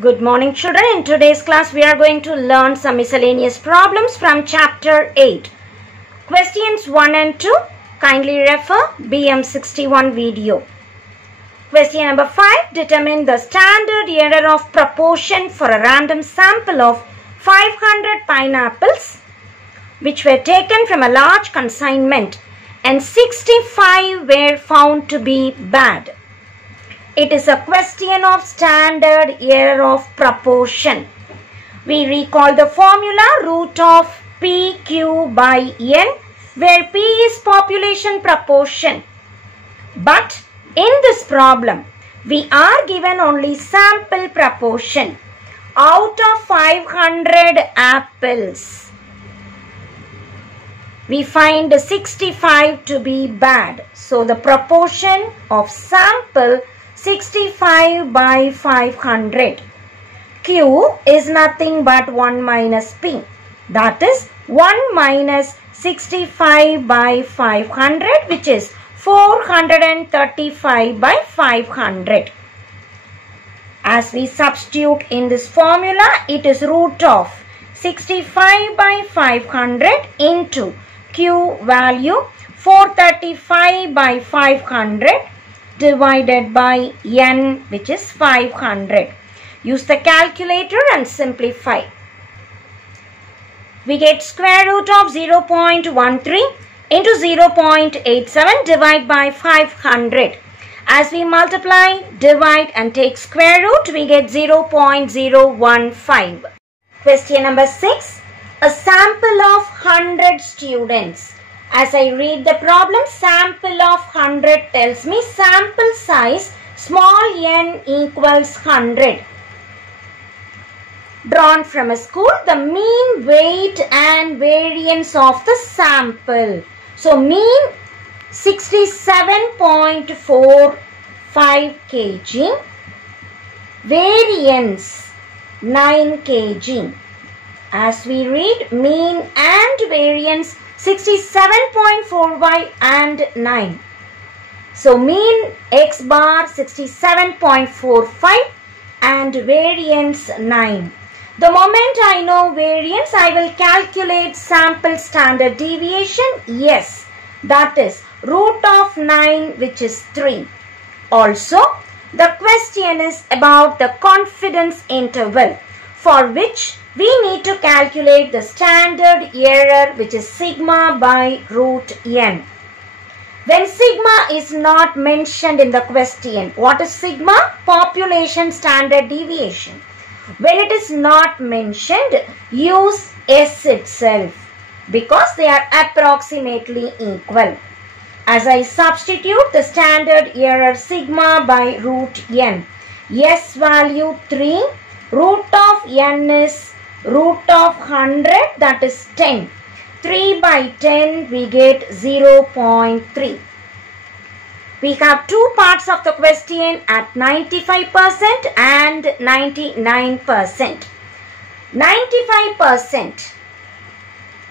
Good morning children. In today's class we are going to learn some miscellaneous problems from chapter 8. Questions 1 and 2. Kindly refer BM61 video. Question number 5. Determine the standard error of proportion for a random sample of 500 pineapples which were taken from a large consignment and 65 were found to be bad. It is a question of standard error of proportion. We recall the formula root of PQ by N, where P is population proportion. But in this problem, we are given only sample proportion. Out of 500 apples, we find 65 to be bad. So the proportion of sample 65 by 500. Q is nothing but 1 minus P. That is 1 minus 65 by 500, which is 435 by 500. As we substitute in this formula, it is root of 65 by 500 into Q value 435 by 500 divided by N, which is 500. Use the calculator and simplify. We get square root of 0.13 into 0.87 divided by 500. As we multiply, divide and take square root, we get 0.015. Question number 6. A sample of 100 students. As I read the problem, sample of 100 tells me sample size small n equals 100. Drawn from a school, the mean weight and variance of the sample. So mean 67.45 kg, variance 9 kg. As we read, mean and variance 67.45 and 9. So mean x bar 67.45 and variance 9. The moment I know variance, I will calculate sample standard deviation. Yes, that is root of 9, which is 3. Also, the question is about the confidence interval, for which we need to calculate the standard error, which is sigma by root n. When sigma is not mentioned in the question, what is sigma? Population standard deviation. When it is not mentioned, use S itself, because they are approximately equal. As I substitute the standard error sigma by root n, S value 3, root of n is root of 100, that is 10. 3 by 10 we get 0.3. We have two parts of the question at 95% and 99%. 95%,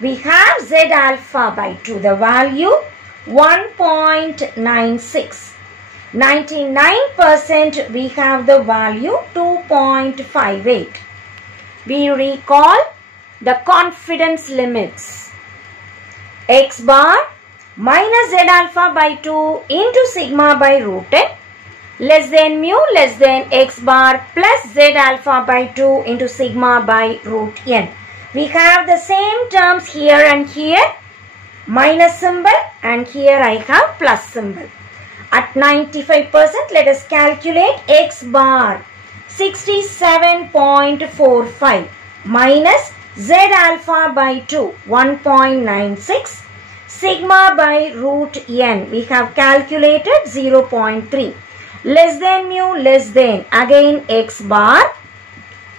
we have Z alpha by 2, the value 1.96. 99% we have the value 2.58. We recall the confidence limits. X bar minus Z alpha by 2 into sigma by root n less than mu less than x bar plus Z alpha by 2 into sigma by root n. We have the same terms here and here, minus symbol, and here I have plus symbol. At 95%, let us calculate x bar 67.45 minus Z alpha by 2, 1.96, sigma by root n, we have calculated 0.3, less than mu less than, again x bar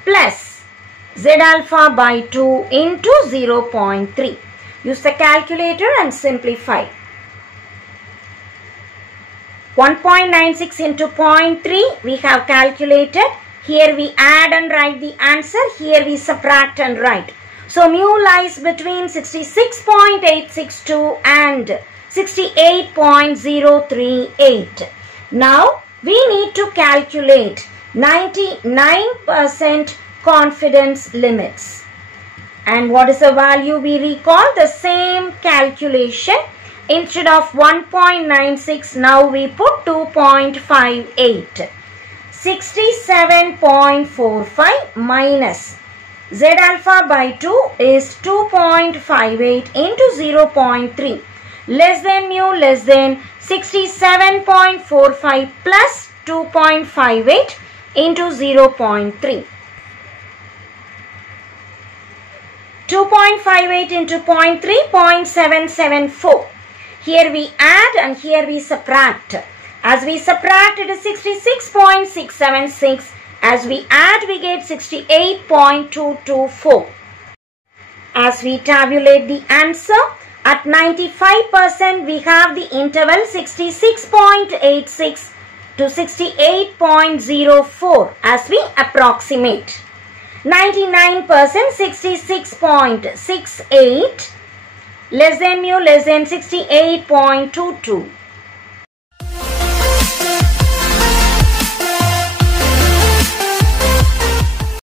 plus Z alpha by 2 into 0.3. Use the calculator and simplify. 1.96 into 0.3 we have calculated. Here we add and write the answer. Here we subtract and write. So mu lies between 66.862 and 68.038. Now we need to calculate 99% confidence limits. And what is the value we recall? The same calculation. Instead of 1.96, now we put 2.58. 67.45 minus Z alpha by 2 is 2.58 into 0.3. Less than mu less than 67.45 plus 2.58 into 0.3. 2.58 into 0.3, 0.774. Here we add and here we subtract. As we subtract, it is 66.676. As we add, we get 68.224. As we tabulate the answer, at 95% we have the interval 66.86 to 68.04 as we approximate. 99% 66.68, less than mu less than 68.22.